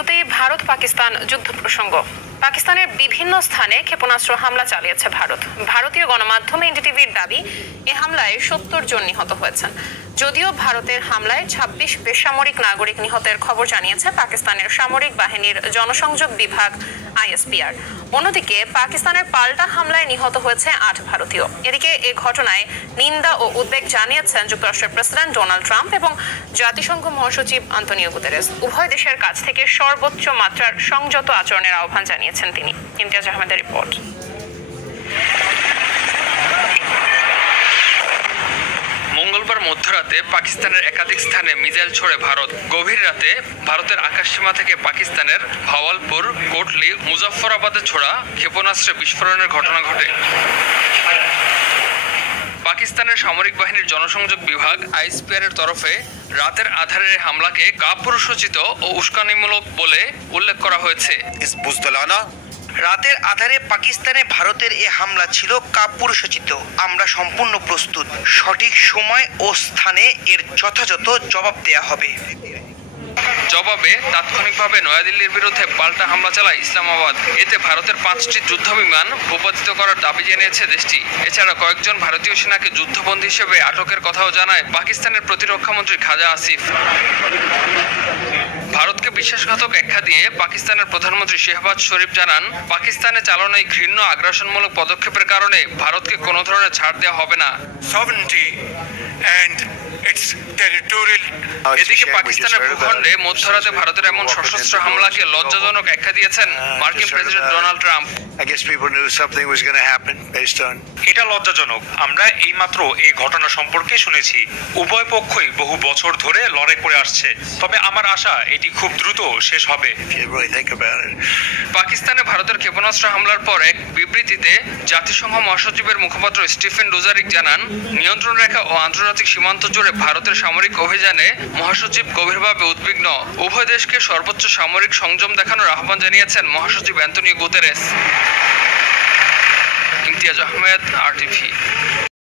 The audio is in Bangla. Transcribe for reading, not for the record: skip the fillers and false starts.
শুরুতেই ভারত পাকিস্তান যুদ্ধ প্রসঙ্গ। পাকিস্তানের বিভিন্ন স্থানে ক্ষেপণাস্ত্র হামলা চালিয়েছে ভারত। ভারতীয় গণমাধ্যমে এনডিটিভির দাবি, এ হামলায় 70 জন নিহত হয়েছেন। যদিও ভারতের হামলায় 26 বেসামরিক নাগরিক নিহতের খবর জানিয়েছে পাকিস্তানের সামরিক বাহিনীর জনসংযোগ বিভাগ আইএসপিআর। অন্যদিকে পাকিস্তানের পাল্টা হামলায় নিহত হয়েছে 8 ভারতীয়। এদিকে এ ঘটনায় নিন্দা ও উদ্বেগ জানিয়েছেন যুক্তরাষ্ট্রের প্রেসিডেন্ট ডোনাল্ড ট্রাম্প এবং জাতিসংঘ মহাসচিব আন্তোনিও গুতেরেস। উভয় দেশের কাছ থেকে সর্বোচ্চ মাত্রার সংযত আচরণের আহ্বান জানিয়েছেন তিনি। ইমতিয়াজ আহমেদের রিপোর্ট। মঙ্গলবার মধ্যরাতে পাকিস্তানের একাধিক স্থানে মিসাইল ছোড়ে ভারত। গভীর রাতে ভারতের আকাশসীমা থেকে পাকিস্তানের ভাওয়ালপুর, কোটলি, মুজাফফরাবাদে ছোড়া ক্ষেপণাস্ত্রে বিস্ফোরণের ঘটনা ঘটে। পাকিস্তানের সামরিক বাহিনীর জনসংযোগ বিভাগ আইএসপিআর এর তরফে রাতের আধারের হামলাকে কাপুরুষোচিত ও উস্কানিমূলক বলে উল্লেখ করা হয়েছে। রাতের আধারে পাকিস্তানে ভারতের এ হামলা ছিল কাপুরুষোচিত। আমরা সম্পূর্ণ প্রস্তুত। সঠিক সময় ও স্থানে এর যথাযথ জবাব দেয়া হবে। জবাবে তাৎক্ষণিকভাবে নয়াদিল্লির বিরুদ্ধে পাল্টা হামলা চালায় ইসলামাবাদ। এতে ভারতের 5টি যুদ্ধবিমান ভূপাতিত করার দাবি জানিয়েছে দেশটি। এছাড়া কয়েকজন ভারতীয় সেনাকে যুদ্ধবন্দী হিসেবে আটকের কথাও জানায় পাকিস্তানের প্রতিরক্ষামন্ত্রী খাজা আসিফ। ভারতকে বিশ্বাসঘাতক আখ্যা দিয়ে পাকিস্তানের প্রধানমন্ত্রী শেহবাজ শরীফ জানান, পাকিস্তানে চালানো এই ঘৃণ্য আগ্রাসনমূলক পদক্ষেপের কারণে ভারতকে কোনো ধরনের ছাড় দেওয়া হবে না। এদিকে পাকিস্তানের ভূখণ্ডে মধ্যরাতে ভারতের এমন সশস্ত্র হামলাকে লজ্জাজনক আখ্যা দিয়েছেন মার্কিন প্রেসিডেন্ট ডোনাল্ড ট্রাম্প। এটা লজ্জাজনক। আমরা এইমাত্র এই ঘটনা সম্পর্কে শুনেছি। উভয় পক্ষই বহু বছর ধরে লড়াই করে আসছে, তবে আমার আশা এটি খুব দ্রুত শেষ হবে। পাকিস্তানে ভারতের ক্ষেপণাস্ত্র হামলার পর এক বিবৃতিতে জাতিসংঘ মহাসচিবের মুখপাত্র স্টিফেন ডুজারিক জানান, নিয়ন্ত্রণ রেখা ও আন্তর্জাতিক সীমান্ত জুড়ে ভারতের সামরিক অভিযানে মহাসচিব গভীরভাবে উদ্বিগ্ন। উভয় দেশকে সর্বোচ্চ সামরিক সংযম দেখানোর আহ্বান জানিয়েছেন মহাসচিব Antonio Guterres. Imtiaz Ahmed, RTV।